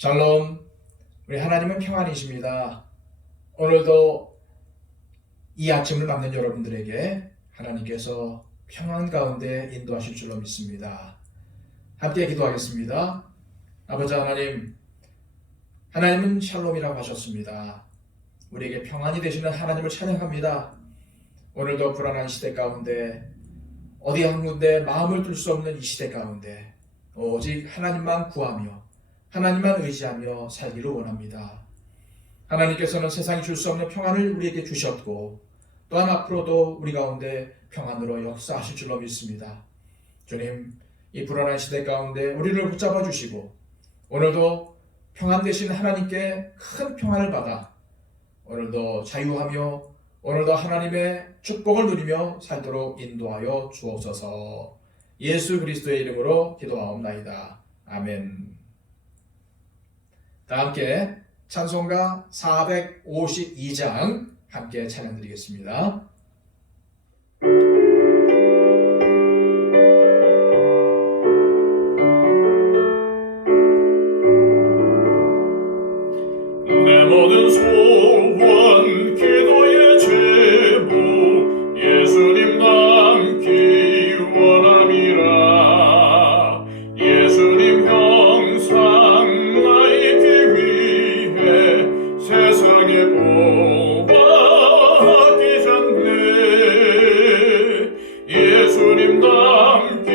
샬롬, 우리 하나님은 평안이십니다. 오늘도 이 아침을 맞는 여러분들에게 하나님께서 평안 가운데 인도하실 줄로 믿습니다. 함께 기도하겠습니다. 아버지 하나님, 하나님은 샬롬이라고 하셨습니다. 우리에게 평안이 되시는 하나님을 찬양합니다. 오늘도 불안한 시대 가운데 어디 한 군데 마음을 둘 수 없는 이 시대 가운데 오직 하나님만 구하며 하나님만 의지하며 살기를 원합니다. 하나님께서는 세상이 줄 수 없는 평안을 우리에게 주셨고 또한 앞으로도 우리 가운데 평안으로 역사하실 줄로 믿습니다. 주님, 이 불안한 시대 가운데 우리를 붙잡아 주시고 오늘도 평안 되신 하나님께 큰 평안을 받아 오늘도 자유하며 오늘도 하나님의 축복을 누리며 살도록 인도하여 주옵소서. 예수 그리스도의 이름으로 기도하옵나이다. 아멘. 다 함께 찬송가 452장 함께 찬양드리겠습니다. 내 모든 소원 기도의 제목 예수님 닮기 원함이라. 예수님 형상 나 있기 위해 세상에 보아하기 전에 예수님 닮기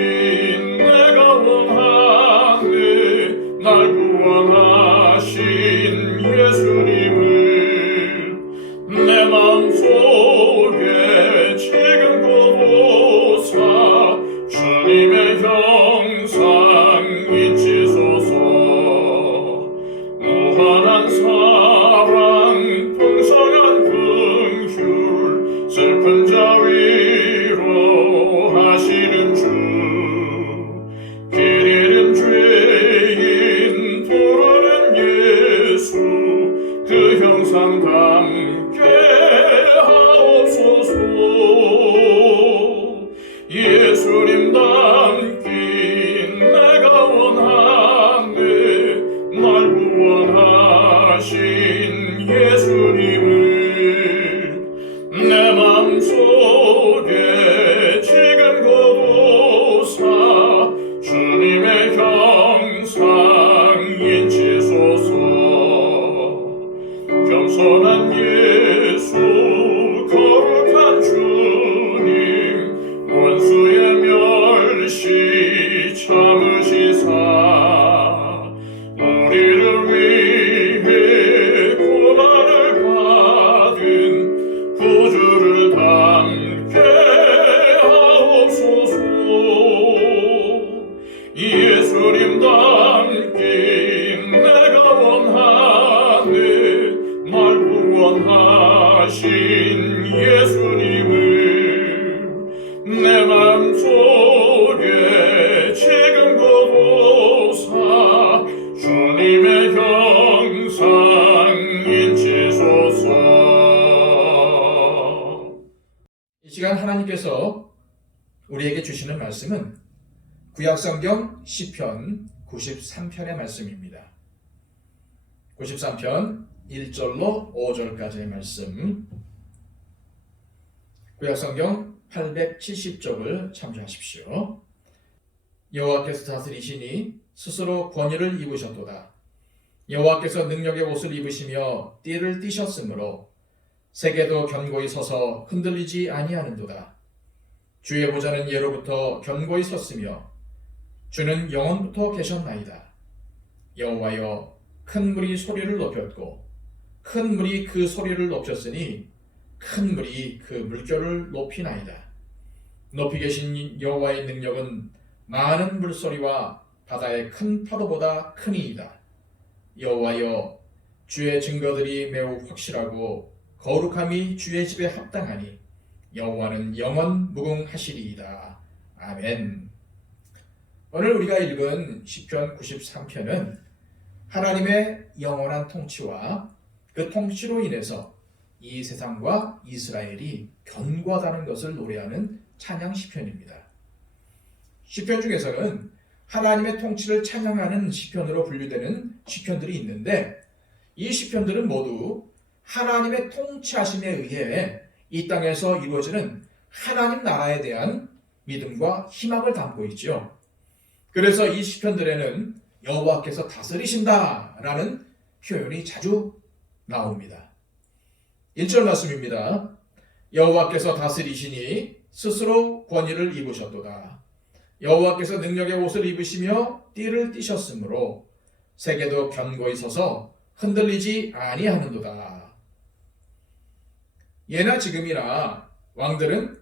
내가 원하네. 날 구원하신 예수님을 내 마음속에 지금 고도사 주님의 형상 잊히소서. 무한한 사랑 풍성한 긍휼 슬픈 자 위로 하시는 주. 길 잃은 죄인 부르는 예수 그 형상 담게 하옵소서. 예수님 닮기 내가 원하네. 날 구원하신 예수님을 내 마음속에 지금 고도사 주님의 형상 잊히소서. 겸손한 예수 거룩한 주님 원수의 멸시 참으시사 우리를 위해 고난을 받은 구주를 담게 하옵소서. 예수님 닮기 내가 원하네. 날 구원하신 예수님을 내 마음속에 지금 고도사 주님의 형상 잊히소서. 이 시간 하나님께서 우리에게 주시는 말씀은 구약성경 시편 93편의 말씀입니다. 93편 1절로 5절까지의 말씀, 구약성경 870쪽을 참조하십시오. 여호와께서 다스리시니 스스로 권위를 입으셨도다. 여호와께서 능력의 옷을 입으시며 띠를 띠셨으므로 세계도 견고히 서서 흔들리지 아니하는도다. 주의 보좌는 예로부터 견고히 섰으며 주는 영원부터 계셨나이다. 여호와여, 큰 물이 소리를 높였고 큰 물이 그 소리를 높였으니 큰 물이 그 물결을 높이나이다. 높이 계신 여호와의 능력은 많은 물소리와 바다의 큰 파도보다 크니이다. 여호와여, 주의 증거들이 매우 확실하고 거룩함이 주의 집에 합당하니 여호와는 영원 무궁하시리이다. 아멘. 오늘 우리가 읽은 시편 93편은 하나님의 영원한 통치와 그 통치로 인해서 이 세상과 이스라엘이 견고하다는 것을 노래하는 찬양 시편입니다. 시편 중에서는 하나님의 통치를 찬양하는 시편으로 분류되는 시편들이 있는데 이 시편들은 모두 하나님의 통치하심에 의해 이 땅에서 이루어지는 하나님 나라에 대한 믿음과 희망을 담고 있죠. 그래서 이 시편들에는 여호와께서 다스리신다라는 표현이 자주 나옵니다. 1절 말씀입니다. 여호와께서 다스리시니 스스로 권위를 입으셨도다. 여호와께서 능력의 옷을 입으시며 띠를 띠셨으므로 세계도 견고히 서서 흔들리지 아니하는도다. 예나 지금이나 왕들은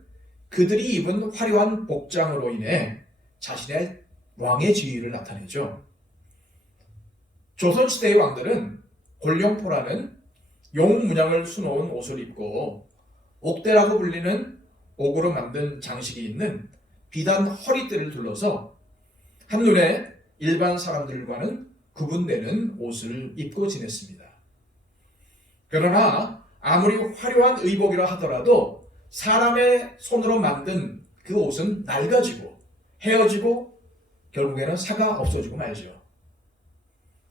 그들이 입은 화려한 복장으로 인해 자신의 왕의 지위를 나타내죠. 조선시대의 왕들은 골룡포라는 용 문양을 수놓은 옷을 입고 옥대라고 불리는 옥으로 만든 장식이 있는 비단 허리띠를 둘러서 한눈에 일반 사람들과는 구분되는 옷을 입고 지냈습니다. 그러나 아무리 화려한 의복이라 하더라도 사람의 손으로 만든 그 옷은 낡아지고 헤어지고 결국에는 사가 없어지고 말죠.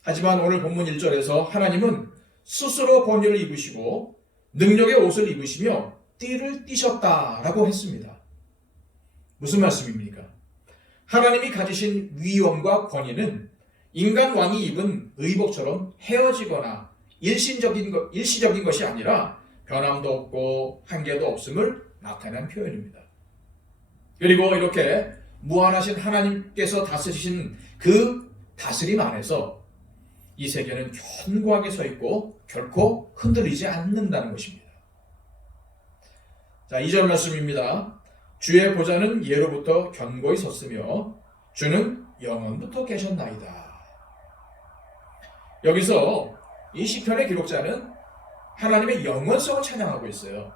하지만 오늘 본문 1절에서 하나님은 스스로 권위를 입으시고 능력의 옷을 입으시며 띠를 띠셨다라고 했습니다. 무슨 말씀입니까? 하나님이 가지신 위엄과 권위는 인간 왕이 입은 의복처럼 헤어지거나 일시적인 것이 아니라 변함도 없고 한계도 없음을 나타낸 표현입니다. 그리고 이렇게 무한하신 하나님께서 다스리신 그 다스림 안에서 이 세계는 견고하게 서 있고 결코 흔들리지 않는다는 것입니다. 자, 2절 말씀입니다. 주의 보좌는 예로부터 견고히 섰으며 주는 영원부터 계셨나이다. 여기서 이 시편의 기록자는 하나님의 영원성을 찬양하고 있어요.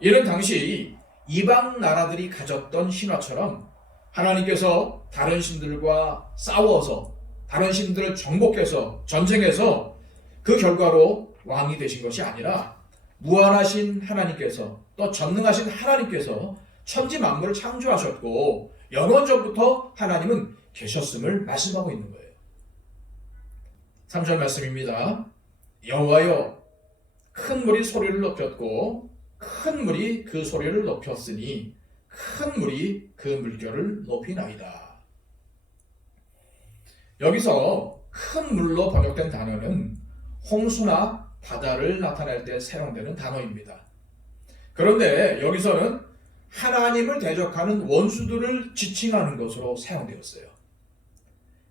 이는 당시 이방 나라들이 가졌던 신화처럼 하나님께서 다른 신들과 싸워서 다른 신들을 정복해서 전쟁해서 그 결과로 왕이 되신 것이 아니라 무한하신 하나님께서 또 전능하신 하나님께서 천지 만물을 창조하셨고 영원전부터 하나님은 계셨음을 말씀하고 있는 거예요. 3절 말씀입니다. 여호와여 큰 물이 소리를 높였고 큰 물이 그 소리를 높였으니 큰 물이 그 물결을 높이나이다. 여기서 큰 물로 번역된 단어는 홍수나 바다를 나타낼 때 사용되는 단어입니다. 그런데 여기서는 하나님을 대적하는 원수들을 지칭하는 것으로 사용되었어요.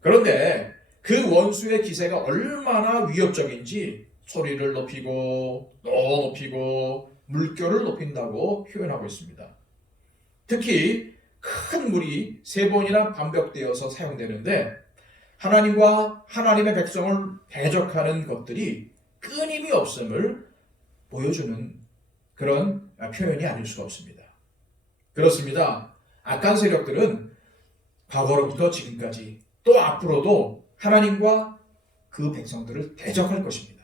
그런데 그 원수의 기세가 얼마나 위협적인지 소리를 높이고 또 높이고 물결을 높인다고 표현하고 있습니다. 특히 큰 물이 3번이나 반복되어서 사용되는데 하나님과 하나님의 백성을 대적하는 것들이 끊임이 없음을 보여주는 그런 표현이 아닐 수가 없습니다. 그렇습니다. 악한 세력들은 과거로부터 지금까지 또 앞으로도 하나님과 그 백성들을 대적할 것입니다.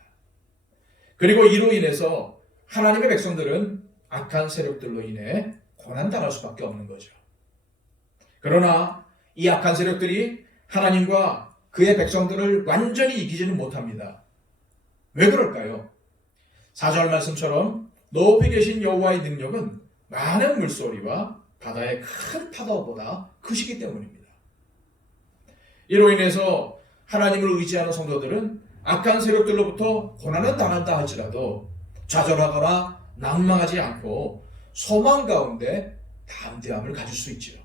그리고 이로 인해서 하나님의 백성들은 악한 세력들로 인해 고난당할 수밖에 없는 거죠. 그러나 이 악한 세력들이 하나님과 그의 백성들을 완전히 이기지는 못합니다. 왜 그럴까요? 4절 말씀처럼 높이 계신 여호와의 능력은 많은 물소리와 바다의 큰 파도보다 크시기 때문입니다. 이로 인해서 하나님을 의지하는 성도들은 악한 세력들로부터 고난을 당한다 할지라도 좌절하거나 낭망하지 않고 소망 가운데 담대함을 가질 수 있지요.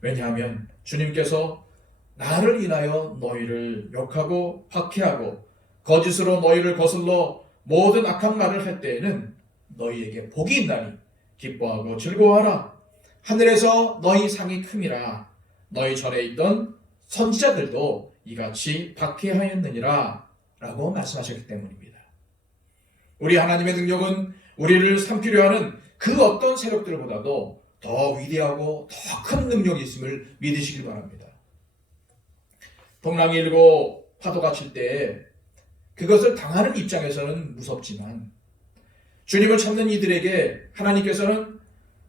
왜냐하면 주님께서 나를 인하여 너희를 욕하고 박해하고 거짓으로 너희를 거슬러 모든 악한 말을 할 때에는 너희에게 복이 있나니 기뻐하고 즐거워하라. 하늘에서 너희 상이 큼이라. 너희 전에 있던 선지자들도 이같이 박해하였느니라 라고 말씀하셨기 때문입니다. 우리 하나님의 능력은 우리를 삼키려 하는 그 어떤 세력들보다도 더 위대하고 더 큰 능력이 있음을 믿으시길 바랍니다. 풍랑이 일고 파도가 칠 때 그것을 당하는 입장에서는 무섭지만 주님을 찾는 이들에게 하나님께서는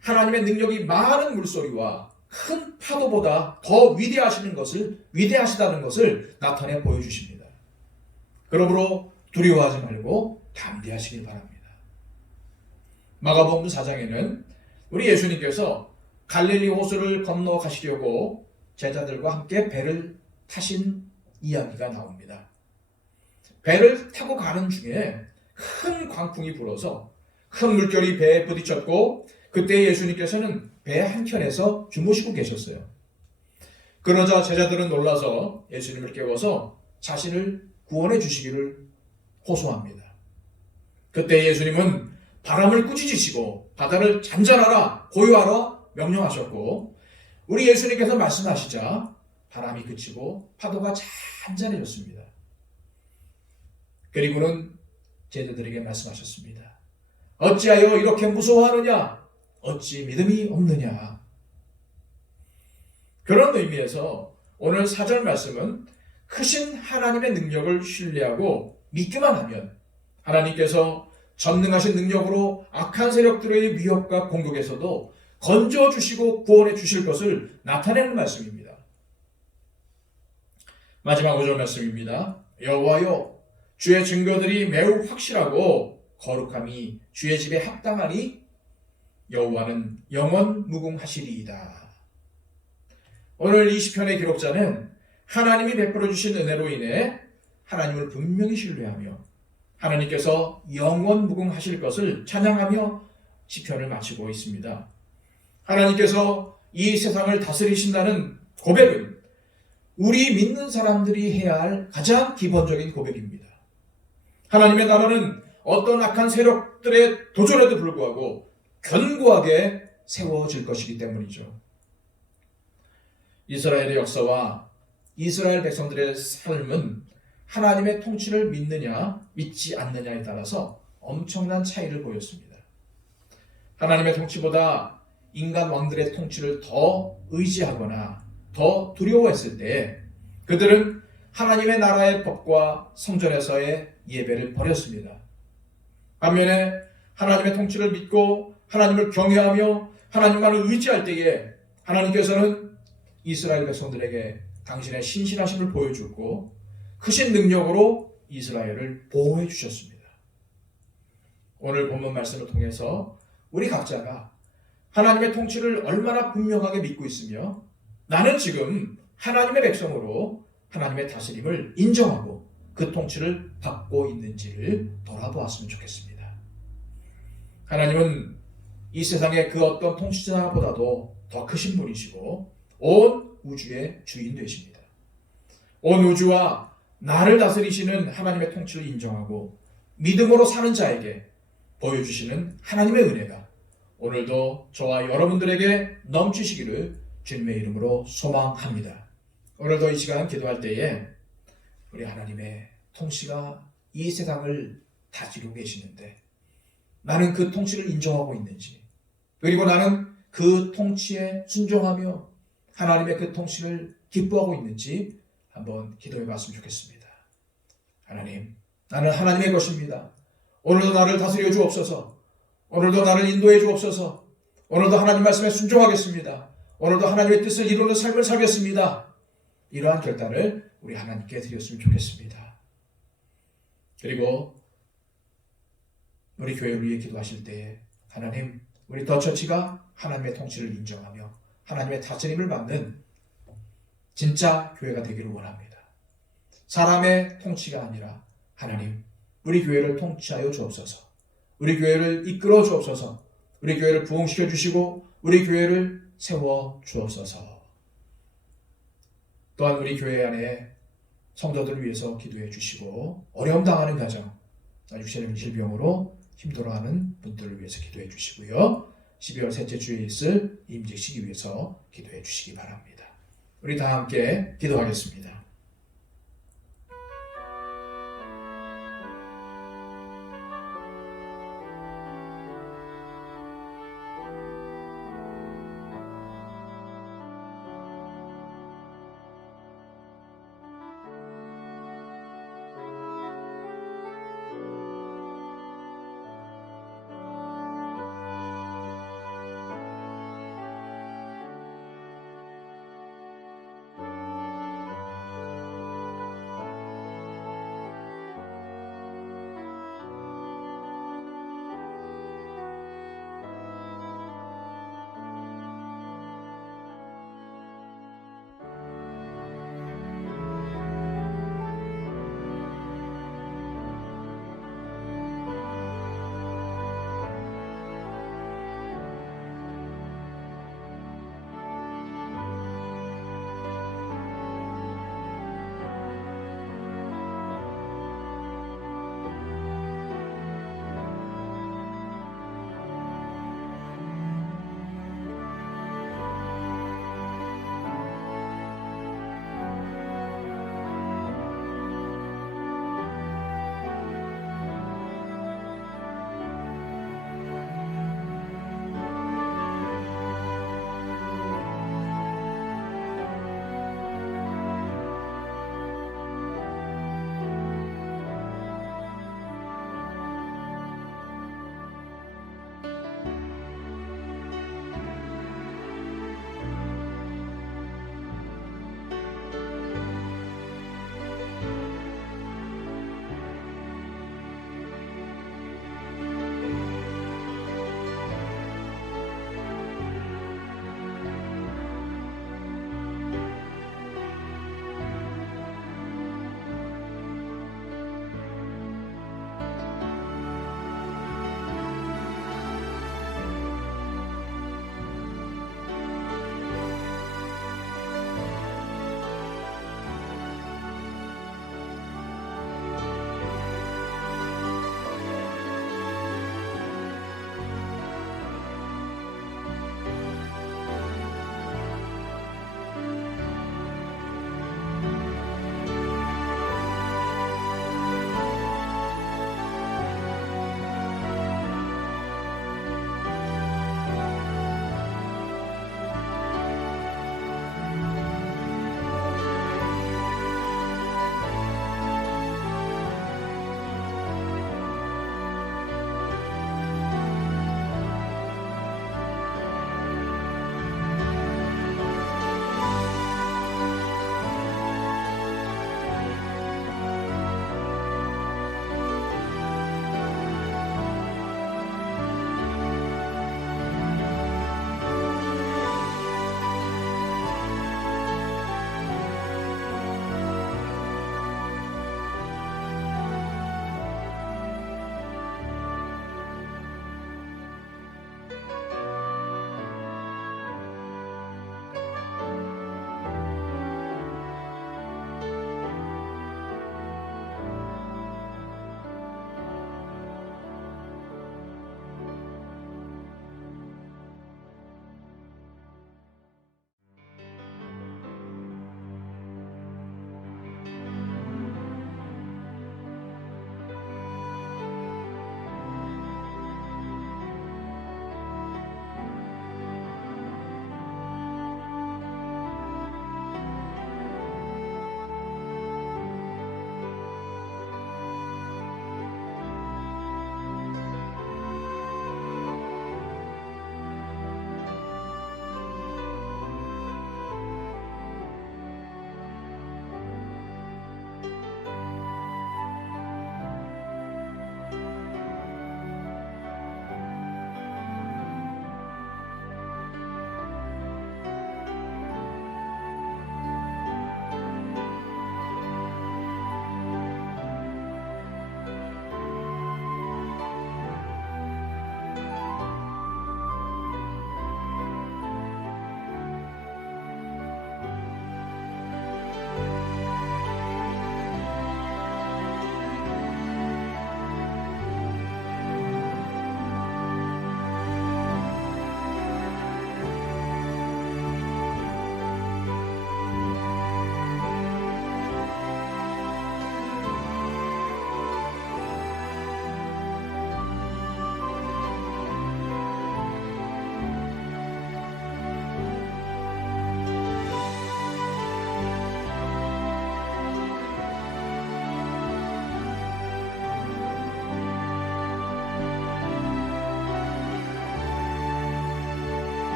하나님의 능력이 많은 물소리와 큰 파도보다 더 위대하시다는 것을 나타내 보여주십니다. 그러므로 두려워하지 말고 담대하시길 바랍니다. 마가복음 4장에는 우리 예수님께서 갈릴리 호수를 건너 가시려고 제자들과 함께 배를 타신 이야기가 나옵니다. 배를 타고 가는 중에 큰 광풍이 불어서 큰 물결이 배에 부딪혔고 그때 예수님께서는 배 한켠에서 주무시고 계셨어요. 그러자 제자들은 놀라서 예수님을 깨워서 자신을 구원해 주시기를 호소합니다. 그때 예수님은 바람을 꾸짖으시고 바다를 잠잠하라 고요하라 명령하셨고 우리 예수님께서 말씀하시자 바람이 그치고 파도가 잔잔해졌습니다. 그리고는 제자들에게 말씀하셨습니다. 어찌하여 이렇게 무서워하느냐? 어찌 믿음이 없느냐? 그런 의미에서 오늘 4절 말씀은 크신 하나님의 능력을 신뢰하고 믿기만 하면 하나님께서 전능하신 능력으로 악한 세력들의 위협과 공격에서도 건져주시고 구원해 주실 것을 나타내는 말씀입니다. 마지막 5절 말씀입니다. 여호와여 주의 증거들이 매우 확실하고 거룩함이 주의 집에 합당하니 여호와는 영원 무궁하시리이다. 오늘 이 시편의 기록자는 하나님이 베풀어 주신 은혜로 인해 하나님을 분명히 신뢰하며 하나님께서 영원 무궁하실 것을 찬양하며 시편을 마치고 있습니다. 하나님께서 이 세상을 다스리신다는 고백은 우리 믿는 사람들이 해야 할 가장 기본적인 고백입니다. 하나님의 나라는 어떤 악한 세력들의 도전에도 불구하고 견고하게 세워질 것이기 때문이죠. 이스라엘의 역사와 이스라엘 백성들의 삶은 하나님의 통치를 믿느냐 믿지 않느냐에 따라서 엄청난 차이를 보였습니다. 하나님의 통치보다 인간 왕들의 통치를 더 의지하거나 더 두려워했을 때 그들은 하나님의 나라의 법과 성전에서의 예배를 버렸습니다. 반면에 하나님의 통치를 믿고 하나님을 경외하며 하나님만을 의지할 때에 하나님께서는 이스라엘 백성들에게 당신의 신실하심을 보여주고 크신 능력으로 이스라엘을 보호해 주셨습니다. 오늘 본문 말씀을 통해서 우리 각자가 하나님의 통치를 얼마나 분명하게 믿고 있으며 나는 지금 하나님의 백성으로 하나님의 다스림을 인정하고 그 통치를 받고 있는지를 돌아보았으면 좋겠습니다. 하나님은 이 세상의 그 어떤 통치자보다도 더 크신 분이시고 온 우주의 주인 되십니다. 온 우주와 나를 다스리시는 하나님의 통치를 인정하고 믿음으로 사는 자에게 보여주시는 하나님의 은혜가 오늘도 저와 여러분들에게 넘치시기를 주님의 이름으로 소망합니다. 오늘도 이 시간 기도할 때에 우리 하나님의 통치가 이 세상을 다스리고 계시는데 나는 그 통치를 인정하고 있는지 그리고 나는 그 통치에 순종하며 하나님의 그 통치를 기뻐하고 있는지 한번 기도해 봤으면 좋겠습니다. 하나님, 나는 하나님의 것입니다. 오늘도 나를 다스려 주옵소서. 오늘도 나를 인도해 주옵소서. 오늘도 하나님 말씀에 순종하겠습니다. 오늘도 하나님의 뜻을 이루는 삶을 살겠습니다. 이러한 결단을 우리 하나님께 드렸으면 좋겠습니다. 그리고 우리 교회를 위해 기도하실 때에 하나님, 우리 더처치가 하나님의 통치를 인정하며 하나님의 다스림을 받는 진짜 교회가 되기를 원합니다. 사람의 통치가 아니라 하나님, 우리 교회를 통치하여 주옵소서. 우리 교회를 이끌어 주옵소서. 우리 교회를 부흥시켜 주시고 우리 교회를 세워 주옵소서. 또한 우리 교회 안에 성도들을 위해서 기도해 주시고 어려움 당하는 가정, 육체적인 질병으로 힘들어하는 분들을 위해서 기도해 주시고요. 12월 셋째 주에 있을 임직식을 위해서 기도해 주시기 바랍니다. 우리 다 함께 기도하겠습니다.